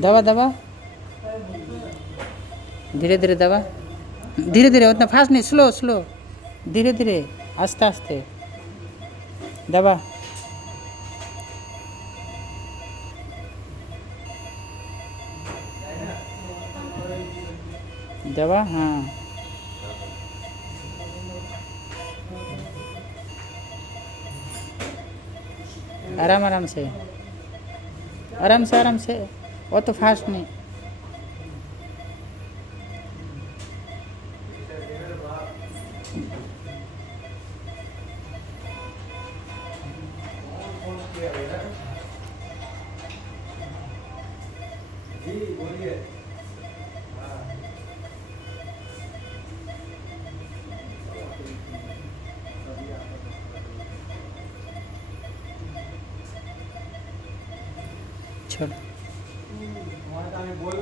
दबा दबा, धीरे धीरे दबा, धीरे धीरे, उतना फास्ट नहीं, स्लो स्लो, धीरे धीरे, आस्ते आस्ते दबा। दबा, हाँ। आराम आराम से, आराम से, आराम से, वो तो फास्ट नहीं। जी बोलिए। चलो।